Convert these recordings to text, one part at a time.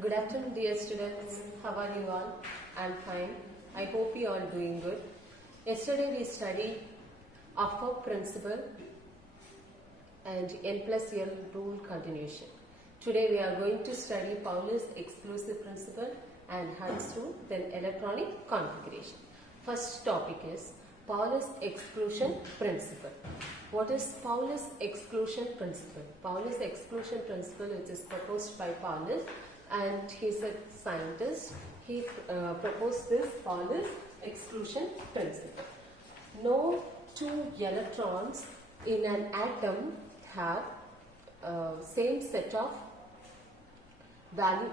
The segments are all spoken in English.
Good afternoon, dear students. How are you all? I'm fine. I hope you are doing good. Yesterday we studied upper principle and n plus l rule continuation. Today we are going to study Paulus exclusive principle and Hund's rule, then electronic configuration. First topic is Paulus exclusion principle. What is Paulus exclusion principle? Paulus exclusion principle, which is proposed by Paulus, and he is a scientist. He proposed this Paulus exclusion principle. No two electrons in an atom have same set of value,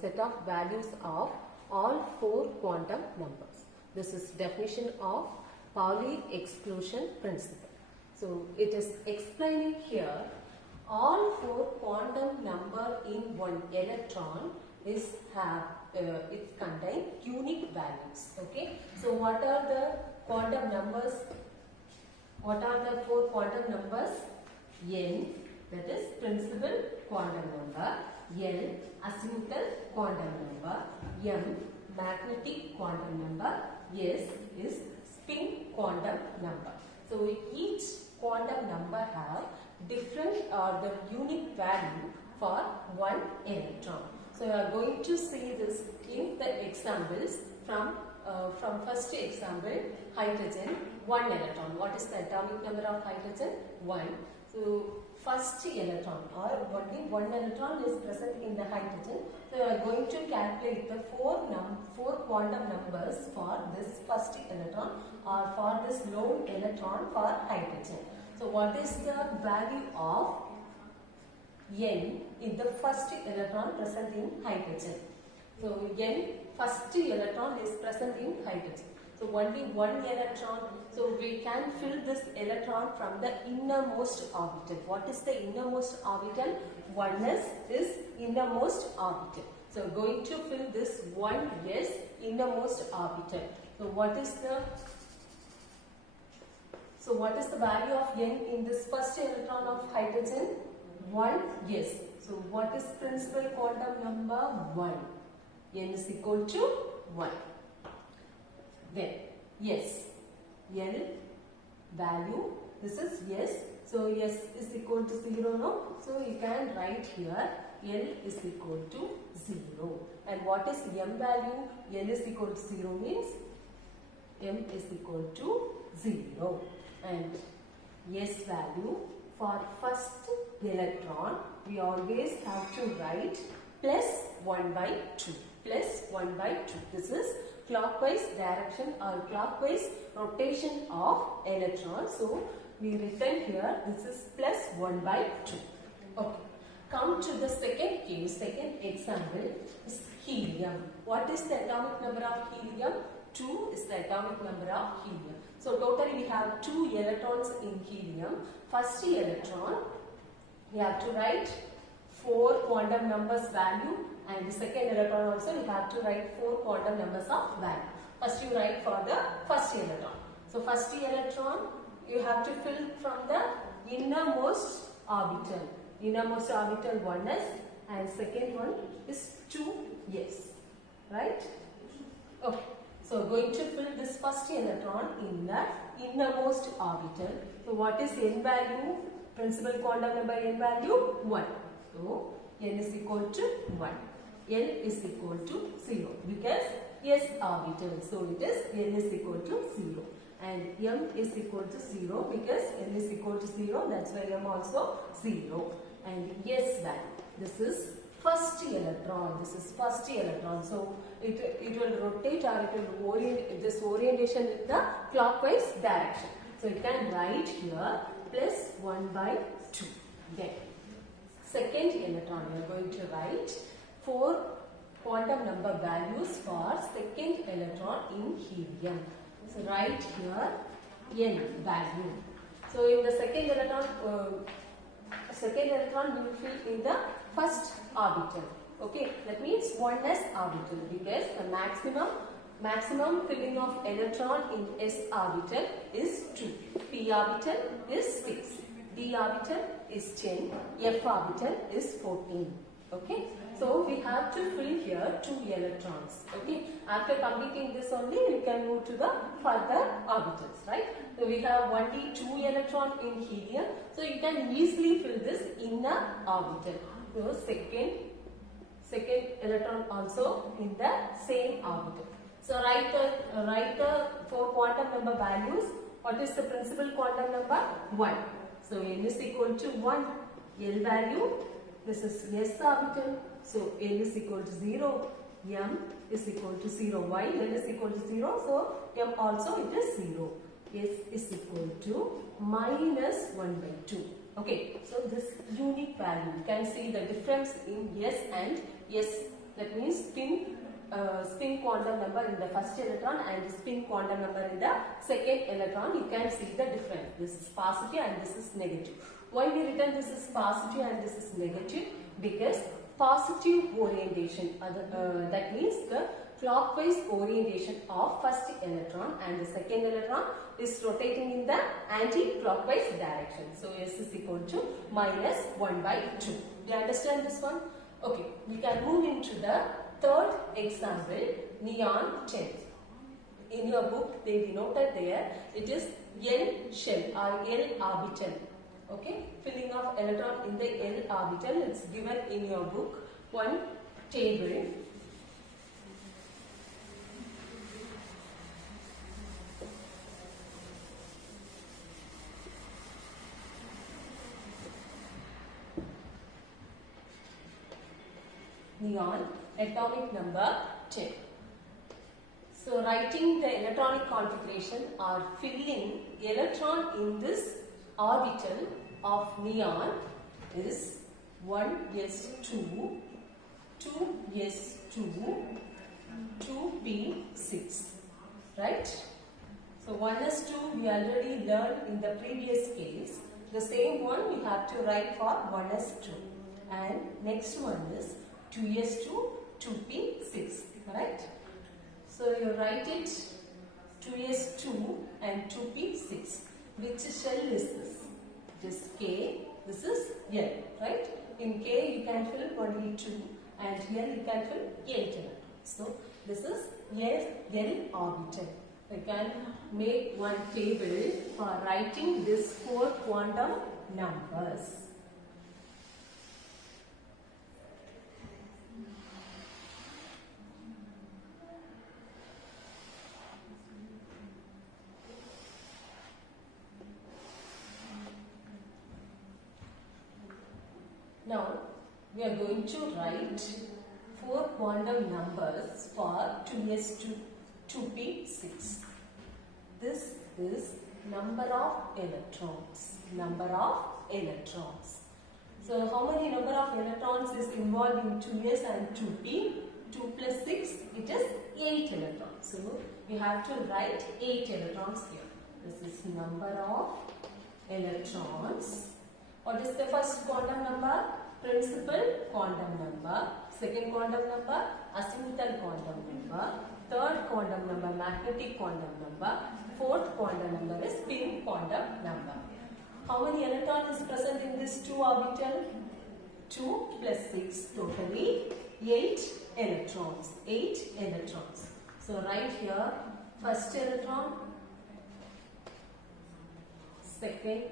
set of values of all four quantum numbers. This is definition of Pauli exclusion principle. So it is explaining here all four quantum number in one electron is have it contain unique values. Okay. So what are the quantum numbers? What are the four quantum numbers? N, that is principal quantum number. L, azimuthal quantum number. M, magnetic quantum number. S is spin quantum number. So each quantum number have different or the unique value for one electron. So we are going to see this in the examples from first example, hydrogen, 1 electron. What is the atomic number of hydrogen? 1. So first electron or only 1 electron is present in the hydrogen. So we are going to calculate the four quantum numbers for this first electron or for this lone electron for hydrogen. So what is the value of N in the first electron present in hydrogen? So N, first electron is present in hydrogen. So only 1 electron. So we can fill this electron from the innermost orbital. What is the innermost orbital? 1s is innermost orbital. So going to fill this 1s innermost orbital. So what is the value of N in this first electron of hydrogen? 1, yes. So what is principal quantum number? 1. N is equal to 1. Then, yes. L value, this is yes. So S is equal to 0, no? So you can write here L is equal to 0. And what is M value? L is equal to 0 means M is equal to 0. And S value for first electron, we always have to write plus 1 by 2. Plus 1 by 2. This is clockwise direction or clockwise rotation of electron. So we written here this is plus 1 by 2. Okay. Come to the second case, second example is helium. What is the atomic number of helium? 2 is the atomic number of helium. So totally we have 2 electrons in helium. First electron, we have to write 4 quantum numbers value, and the second electron also you have to write 4 quantum numbers of value. First you write for the first electron. So first electron you have to fill from the innermost orbital. Innermost orbital 1s and second one is 2s. Right? Okay. So going to fill this first electron in the innermost orbital. So what is N value? Principal quantum number N value? 1. So N is equal to 1. L is equal to 0 because S orbital. So it is N is equal to 0. And M is equal to 0 because N is equal to 0. That's why M also 0. And S value. This is first electron. This is first electron. So it will rotate or it will orient this orientation in the clockwise direction. So you can write here plus 1 by 2. Then second electron we are going to write 4 quantum number values for second electron in helium. So write here N value. So in the second electron we will fill in the first orbital. Okay, that means 1s orbital because the maximum filling of electron in s orbital is 2. P orbital is 6. D orbital is 10, F orbital is 14. Okay, so we have to fill here 2 electrons. Okay, after completing this only we can move to the further orbitals, right? So we have only 2 electrons in helium, so you can easily fill this inner orbital. So second electron also in the same orbital. So write the 4 quantum number values. What is the principal quantum number? 1. So n is equal to 1. L value, this is s orbital. So n is equal to 0. M is equal to 0. Why n is equal to 0? So m also it is 0. S is equal to minus 1 by 2. Okay, so this unique value, you can see the difference in S and S. That means spin quantum number in the first electron and spin quantum number in the second electron. You can see the difference. This is positive and this is negative. Why we written this is positive and this is negative? Because positive orientation, that means the clockwise orientation of first electron and the second electron is rotating in the anti-clockwise direction. So S is equal to minus 1 by 2. Do you understand this one? Okay, we can move into the third example, neon 10. In your book they denoted there, it is L shell or L orbital. Okay, filling of electron in the L orbital, it's given in your book, one table. Neon, atomic number 10. So writing the electronic configuration or filling electron in this orbital of neon is 1s2, 2s2, 2p6, right? So 1s2 we already learned in the previous case. The same one we have to write for 1s2, and next one is 2s2, 2p6, right? So you write it 2s2 and 2p6. Which shell is this? It is K, this is L, right? In K you can fill only 2 and here you can fill 8 electrons. So this is L orbital. We can make one table for writing these 4 quantum numbers. Now, we are going to write 4 quantum numbers for 2s2, 2p6. This is number of electrons. Number of electrons. So, how many number of electrons is involved in 2s and 2p? 2 plus 6, it is 8 electrons. So, we have to write 8 electrons here. This is number of electrons. What is the first quantum number? Principal quantum number. Second quantum number, azimuthal quantum number. Third quantum number, magnetic quantum number. Fourth quantum number is spin quantum number. How many electrons is present in this 2 orbital? 2 plus 6, totally 8 electrons. 8 electrons. So write here first electron, second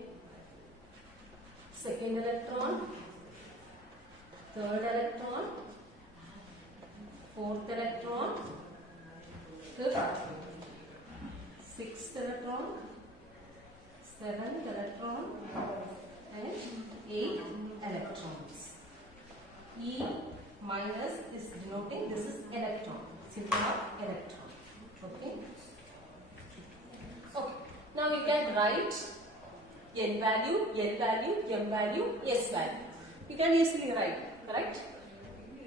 electron, third electron, fourth electron, fifth, sixth electron, seventh electron, and eighth electrons. E minus is denoting this is electron, symbol of electron. Okay. Okay. Now you can write N value, M value, S value. You can easily write, correct?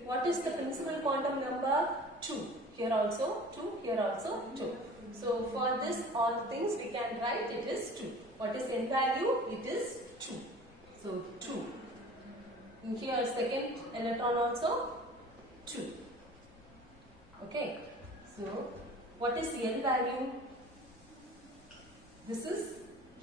What is the principal quantum number? 2. Here also 2, here also 2. So for this all things we can write it is 2. What is N value? It is 2. So 2. And here second electron also 2. Okay. So what is N value? This is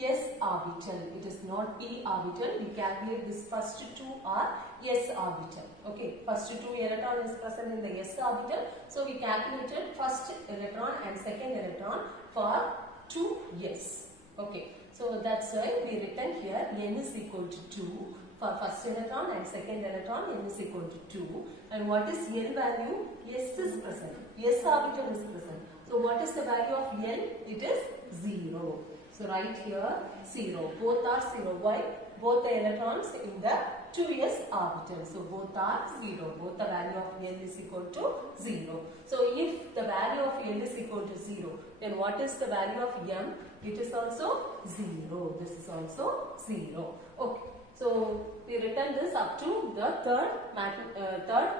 s orbital. It is not p orbital. We calculate this first two are s orbital. Okay, first two electron is present in the s orbital. So we calculated first electron and second electron for 2s. Okay, so that's why we written here n is equal to 2 for first electron and second electron. N is equal to 2. And what is n value? S is present. S orbital is present. So what is the value of n? It is 0. So write here 0. Both are 0. Why? Both the electrons in the 2s orbital. So both are 0. Both the value of n is equal to 0. So if the value of n is equal to 0, then what is the value of m? It is also 0. This is also 0. Okay. So we written this up to the third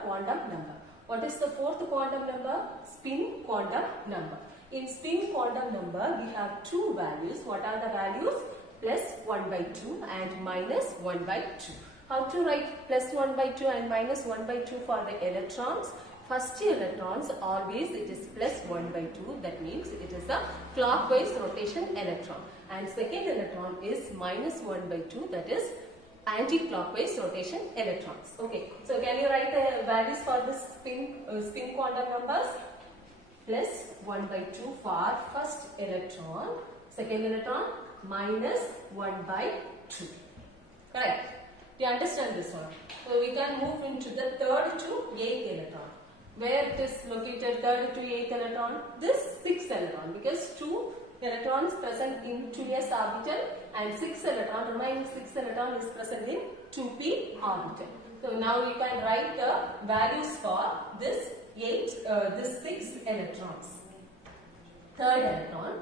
quantum number. What is the fourth quantum number? Spin quantum number. In spin quantum number, we have two values. What are the values? Plus 1 by 2 and minus 1 by 2. How to write plus 1 by 2 and minus 1 by 2 for the electrons? First electrons always it is plus 1 by 2. That means it is a clockwise rotation electron. And second electron is minus 1 by 2. That is anti-clockwise rotation electrons. Okay, so can you write the values for the spin quantum numbers? Plus 1 by 2 for first electron, second electron minus 1 by 2. Correct? Do you understand this one? So we can move into the third to 8th electron. Where it is located, third to 8th electron? This 6th electron, because 2 electrons present in 2s orbital and 6 electron, remaining 6 electron is present in 2p orbital. So now we can write the values for this 6 electrons. Third electron,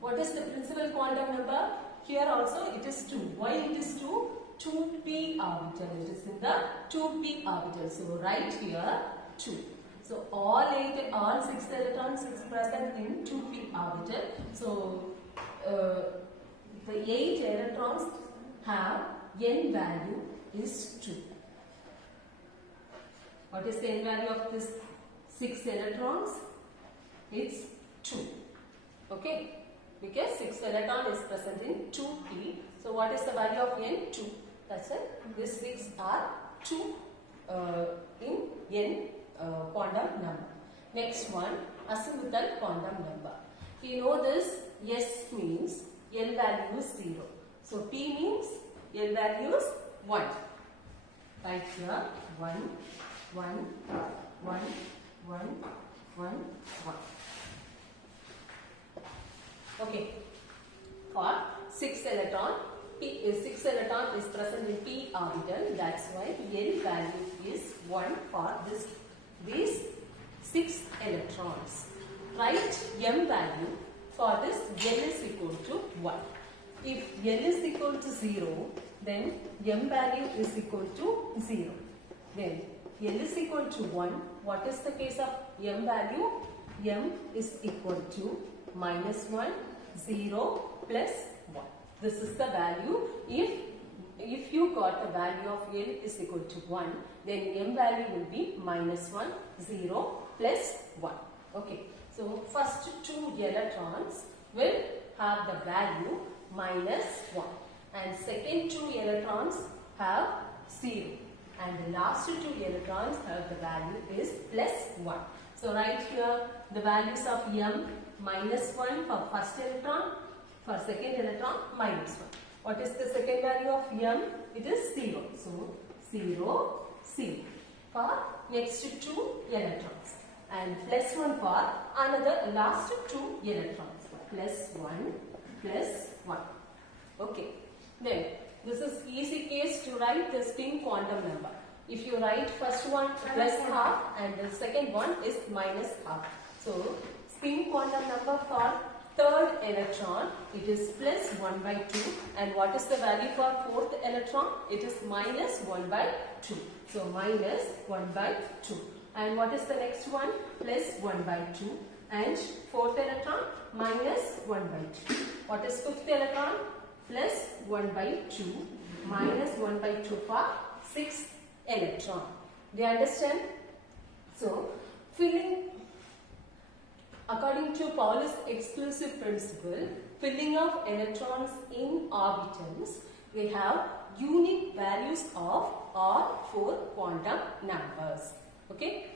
what is the principal quantum number? Here also it is 2. Why it is 2? 2p orbital. It is in the 2p orbital. So write here 2. So all 6 electrons is present in 2p orbital. So the 8 electrons have n value is 2. What is the n value of this 6 electrons? It's 2. Okay, because 6 electron is present in 2p. So what is the value of n? 2. That's it. These 6 are 2 in n quantum number. Next one, azimuthal quantum number. You know this, S means L value is 0. So P means L value is 1. Right here, 1, 1, 1, 1, 1, 1. Okay. For 6 electron, 6 electron is present in p orbital. That's why L value is 1 for these 6 electrons. Write m value for this. L is equal to 1. If L is equal to 0, then m value is equal to 0. Then L is equal to 1. What is the case of m value? M is equal to minus 1, 0 plus 1. This is the value. If you got the value of L is equal to 1, then m value will be minus 1, 0 plus 1. Okay. So first 2 electrons will have the value minus 1 and second 2 electrons have 0 and the last 2 electrons have the value is plus 1. So write here the values of m minus 1 for first electron, for second electron minus 1. What is the second value of m? It is 0. So 0, 0 for next 2 electrons and plus 1 for another last 2 electrons. Plus 1, plus 1. Okay. Then this is easy case to write the spin quantum number. If you write first one plus half and the second one is minus half. So spin quantum number for third electron, it is plus 1 by 2. And what is the value for fourth electron? It is minus 1 by 2. So minus 1 by 2. And what is the next one? Plus 1 by 2. And fourth electron, minus 1 by 2. What is fifth electron? Plus 1 by 2. Minus 1 by 2 for sixth electron. Do you understand? So, filling According to Pauli's exclusive principle, filling of electrons in orbitals, they have unique values of all four quantum numbers. Okay.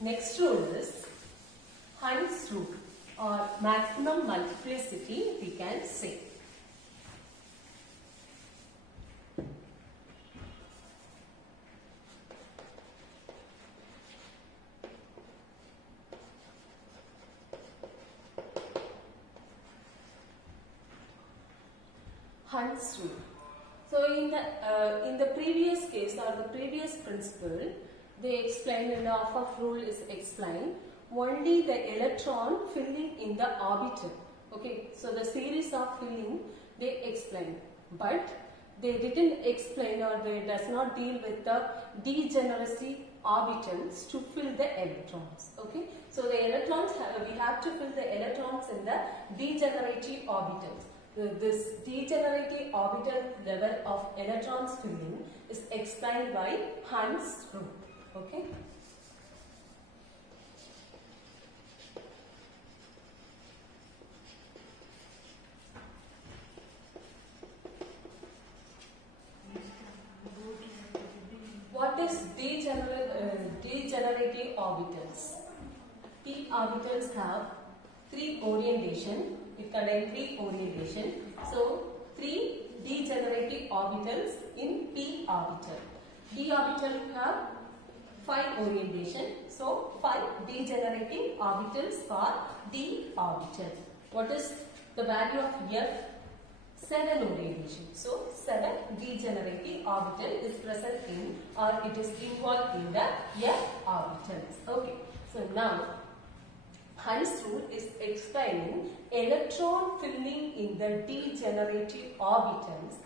Next rule is Hund's rule, or maximum multiplicity, we can say. Hund's rule. So in the previous case, or the previous principle, they explained, and the Orff rule is explained, only the electron filling in the orbital. Okay, so the series of filling they explained, but they didn't explain, or they does not deal with the degeneracy orbitals to fill the electrons. Okay, so the electrons we have to fill the electrons in the degenerative orbitals. This degenerative orbital level of electrons filling is explained by Hund's rule. Okay. What is degenerative orbitals? P orbitals have three orientation. It contains three orientation. So, three degenerative orbitals in P orbital. D orbital have 5 orientation. So, 5 degenerating orbitals for D orbital. What is the value of F? 7 orientation. So, 7 degenerating orbital is present in, or it is involved in the F orbitals. Okay. So, now Hund's rule is explaining electron filling in the degenerative orbitals.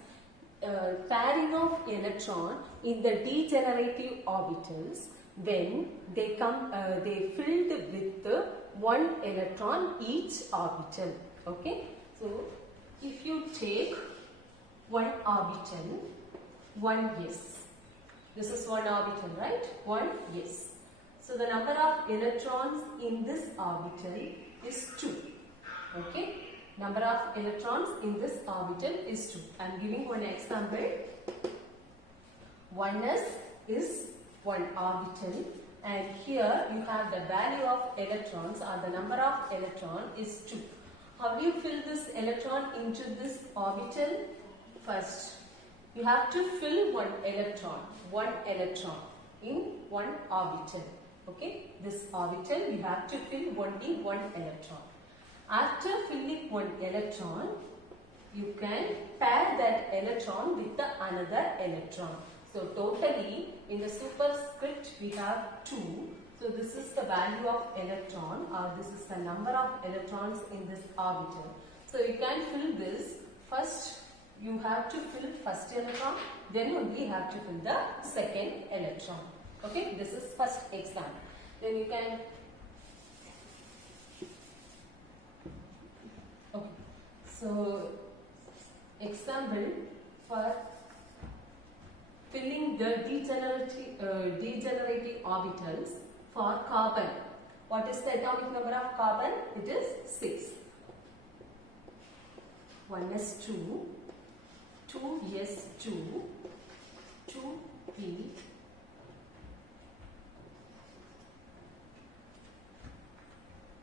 Pairing of electron in the degenerative orbitals, when they come, they filled with one electron each orbital. Okay, so if you take one orbital, 1s, this is one orbital, right? 1s. So the number of electrons in this orbital is 2. Okay. Number of electrons in this orbital is 2. I am giving one example. 1s is one orbital, and here you have the value of electrons, or the number of electron is 2. How do you fill this electron into this orbital? First, you have to fill one electron in one orbital. Okay, this orbital you have to fill only one electron. After filling one electron, you can pair that electron with the another electron. So totally in the superscript we have 2. So this is the value of electron, or this is the number of electrons in this orbital. So you can fill this. First you have to fill first electron, then only you have to fill the second electron. Okay, this is first example. Then you can, okay, so example for filling the degenerative orbitals for carbon. What is the atomic number of carbon? It is 6. 1s2, 2s2, 2p,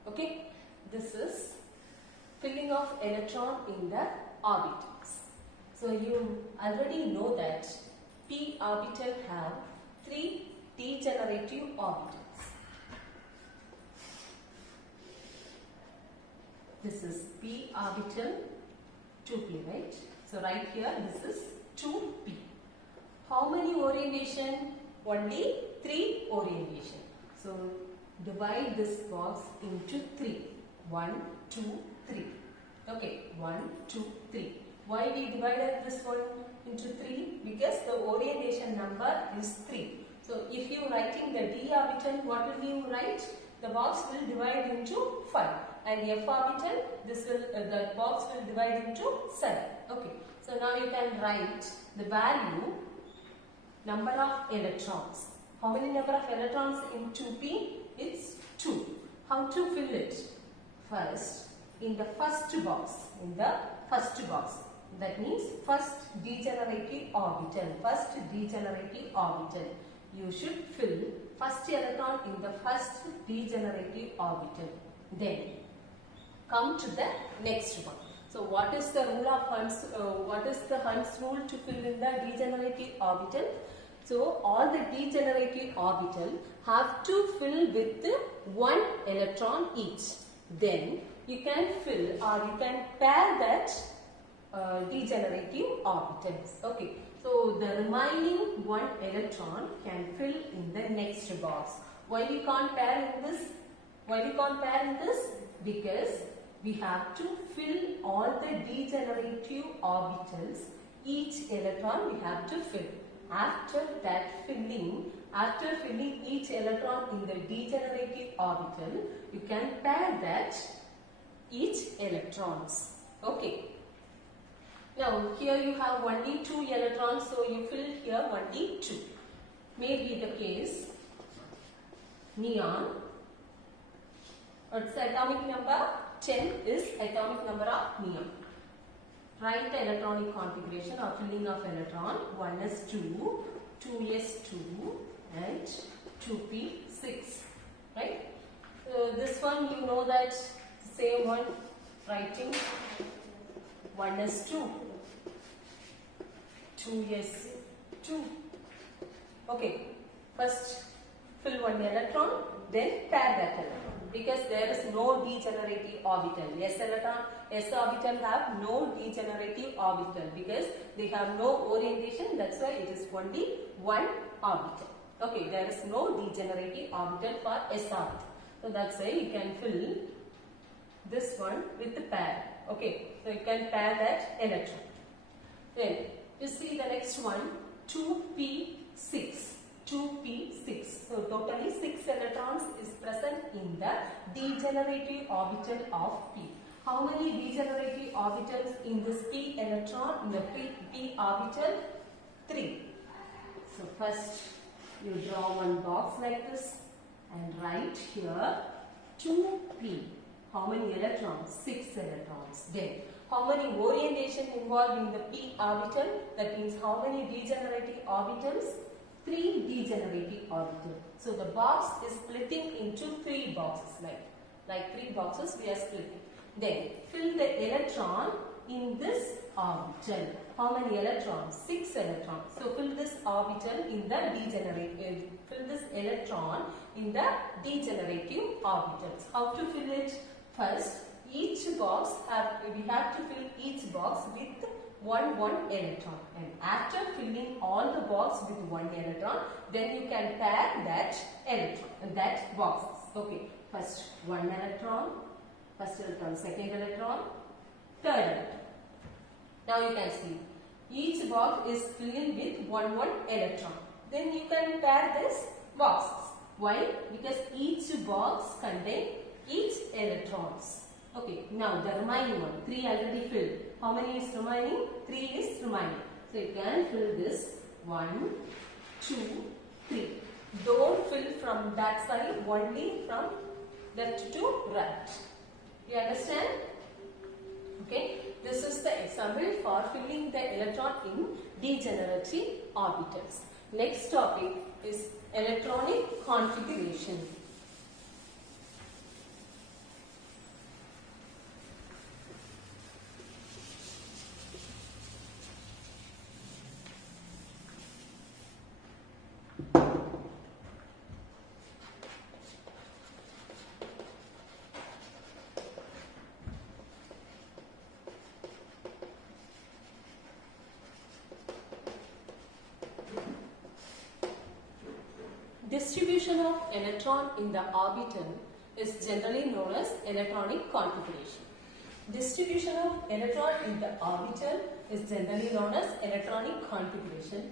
okay, this is filling of electron in the orbitals. So you already know that p orbital have 3 degenerative orbitals. This is p orbital 2p, right? So right here this is 2p. How many orientation? Only 3 orientation. So divide this box into 3. 1, 2, 3. Okay, 1, 2, 3. Why we divided this one into 3? Because the orientation number is 3. So if you writing the d orbital, what will you write? The box will divide into 5. and f orbital, this will the box will divide into 7. Okay. So now you can write the value number of electrons. How many number of electrons in 2p? It's 2. How to fill it? First, in the first box. That means first degenerative orbital. You should fill first electron in the first degenerative orbital. Then come to the next one. So what is the rule of Hund's? What is the Hund's rule to fill in the degenerative orbital? So all the degenerative orbital have to fill with 1 electron each. Then you can fill or you can pair that degenerative orbitals. Okay. So the remaining 1 electron can fill in the next box. Why we can't pair in this? Because we have to fill all the degenerative orbitals. Each electron we have to fill. After filling each electron in the degenerative orbital, you can pair that each electrons. Okay. Now here you have only 2 electrons, so you fill here only 2. May be the case neon. Its atomic number 10 is atomic number of neon. Write the electronic configuration or filling of electron. 1s2, 2s2 and 2p6. Right? This one you know that same one, writing 1s2, 2s2. Okay. First fill 1 electron, then pair that electron. Because there is no degenerative orbital. S orbital have no degenerative orbital because they have no orientation. That's why it is only 1 orbital. Okay, there is no degenerative orbital for S orbital. So that's why you can fill this one with the pair. Okay, so you can pair that electron. Then you see the next one, 2p6. 2p6. So totally 6 electrons is present in the degenerative orbital of p. How many degenerative orbitals in this p electron? In the p orbital? 3. So first you draw one box like this and write here 2p. How many electrons? 6 electrons. Then how many orientation involved in the p orbital? That means how many degenerative orbitals? 3 degenerative orbitals. So the box is splitting into 3 boxes, like 3 boxes we are splitting. Then fill the electron in this orbital. How many electrons? 6 electrons. So fill this orbital in the degenerative. Fill this electron in the degenerative orbitals. How to fill it? First, each box we have to fill each box with 1 electron, and after filling all the box with 1 electron, then you can pair that electron and that boxes. Okay, first 1 electron, second electron, third electron. Now you can see each box is filled with 1 electron. Then you can pair this boxes. Why? Because each box contains each electrons. Okay, now the remaining one, 3 already filled. How many is remaining? 3 is remaining. So you can fill this 1, 2, 3. Don't fill from that side, only from left to right. You understand? Okay, this is the example for filling the electron in degenerative orbitals. Next topic is electronic configuration. Distribution of electron in the orbital is generally known as electronic configuration. Distribution of electron in the orbital is generally known as electronic configuration.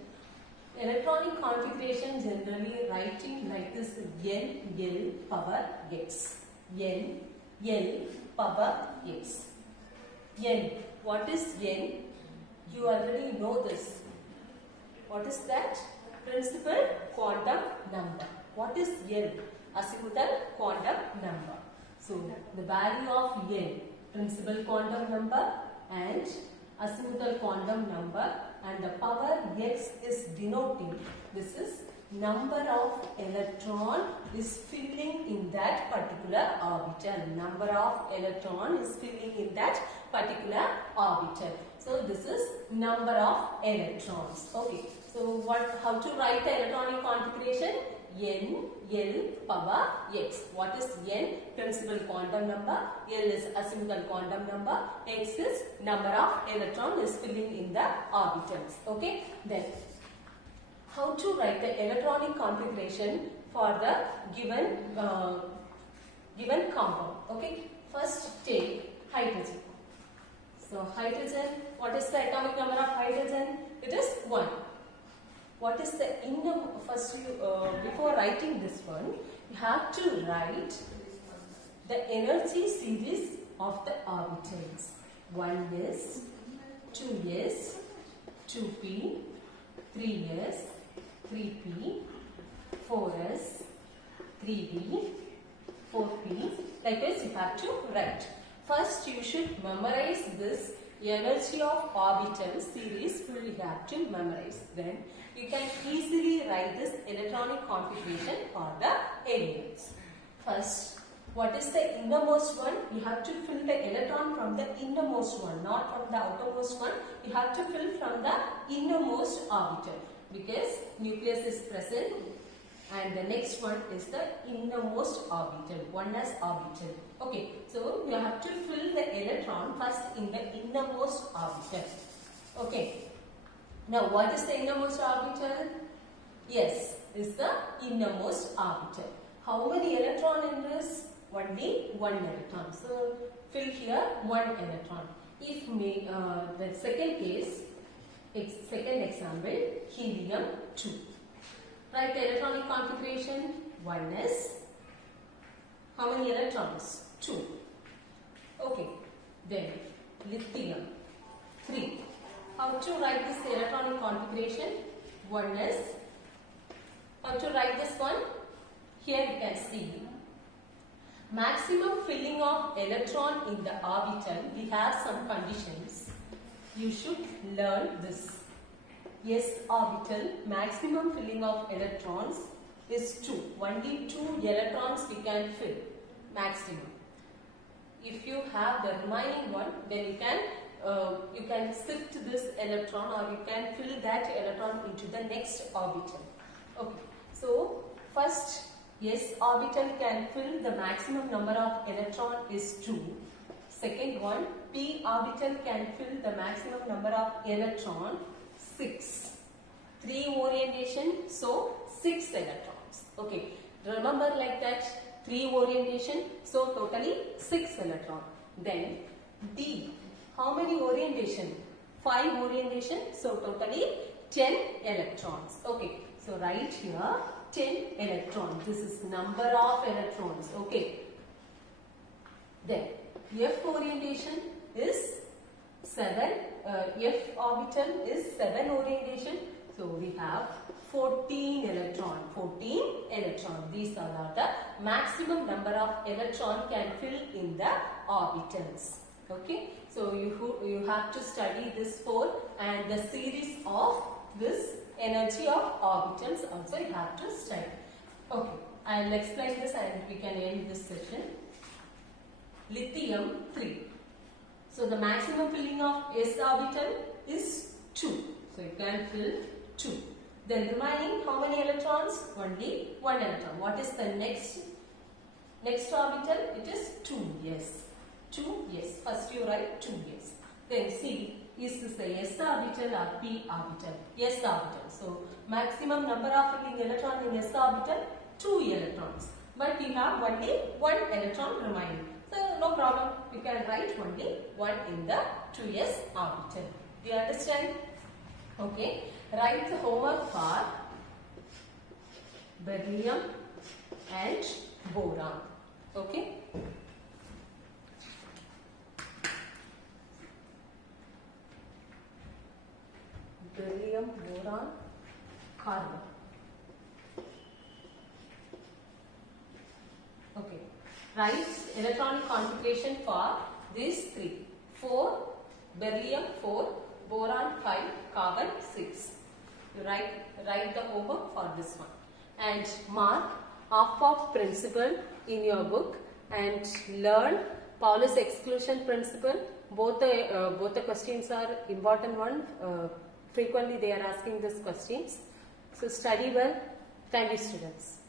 Electronic configuration generally writing like this: n l power x. n L power x. N. What is N? You already know this. What is that? Principal quantum number. What is N? Azimuthal quantum number. So the value of N, principal quantum number and azimuthal quantum number, and the power x is denoting, this is number of electron is filling in that particular orbital. Number of electron is filling in that particular orbital. So this is number of electrons. Okay. So how to write the electronic configuration? N, L power x. What is N? Principal quantum number. L is azimuthal quantum number. X is number of electron is filling in the orbitals. Okay. Then how to write the electronic configuration for the given compound? Okay. First take hydrogen. So hydrogen. What is the atomic number of hydrogen? It is 1. What is the first before writing this one, you have to write the energy series of the orbitals. 1s, 2s, 2p, 3s, 3p, 4s, 3d, 4p. Like this you have to write. First you should memorize this energy of orbital series. You have to memorize. Then you can easily write this electronic configuration for the elements. First, what is the innermost one? You have to fill the electron from the innermost one, not from the outermost one. You have to fill from the innermost orbital because nucleus is present, and the next one is the innermost orbital, 1s orbital. Okay, so you have to fill the electron first in the innermost orbital. Okay. Now, what is the innermost orbital? Yes, is the innermost orbital. How many electron in this? Only 1 electron. So, fill here 1 electron. If the second case, second example, helium 2. Write the electronic configuration. 1s. How many electrons? 2. Okay. Then, lithium 3. How to write this electronic configuration? 1s. How to write this one? Here you can see. Maximum filling of electron in the orbital. We have some conditions. You should learn this. S orbital, maximum filling of electrons is 2. Only 2 electrons we can fill. Maximum. If you have the remaining one, then you can shift this electron, or you can fill that electron into the next orbital. Okay. So first, S orbital can fill the maximum number of electron is 2. Second one, P orbital can fill the maximum number of electron 6. 3 orientation, so 6 electrons. Okay. Remember like that, 3 orientation, so totally 6 electron. Then D. How many orientation? 5 orientation, so totally 10 electrons. Okay, so write here 10 electrons. This is number of electrons. Okay. Then F orientation is 7. F orbital is 7 orientation. So we have 14 electron. 14 electron. These are the maximum number of electron can fill in the orbitals. Okay. So you have to study this 4 and the series of this energy of orbitals also you have to study. Okay, I will explain this and we can end this session. Lithium 3. So the maximum filling of S orbital is 2. So you can fill 2. Then remaining how many electrons? Only 1 electron. What is the next orbital? It is 2s. 2s. First you write 2s. Then see, is this the S orbital or P orbital? S orbital. So maximum number of filling electron in S orbital 2 electrons. But we have only 1 electron remaining. So no problem. We can write only 1 in the 2s orbital. Do you understand? Okay. Write the homework for beryllium and boron. Okay. Okay. Write electronic configuration for these three. 4, beryllium 4, boron 5, carbon 6. You write the homework for this one. And mark Off-off principle in your book and learn Paulus exclusion principle. Both the questions are important one. Frequently they are asking these questions. So study well. Thank you, students.